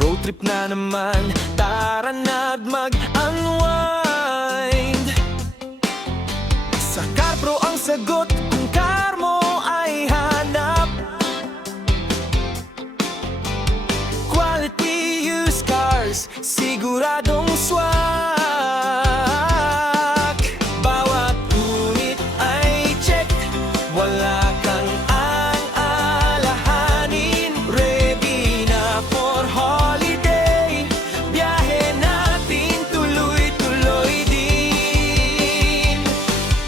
Road trip na naman, tara na't mag-unwind. Sa CarPro ang sagot kung car mo ay hanap. Quality used cars, siguradong swak. Bawat unit ay check, wala kang ang-alahanin. Ready na for holiday, biyahe natin tuloy-tuloy din.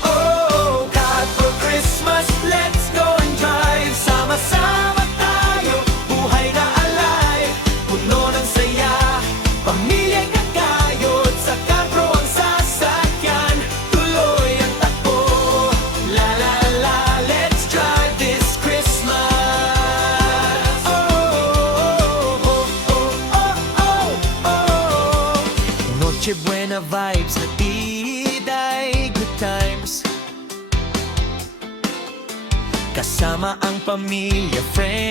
Oh, God, for Christmas, let's go and drive. Sama-sama tayo, buhay na alive, puno ng saya, pamilya'y kakayod. Sa CarPro ang sasakyan, tuloy ang takbo. La la la, let's drive this Christmas. Oh, oh, oh, oh, oh, oh. Noche Buena vibes, hatid ay good times. Kasama ang pamilya, friends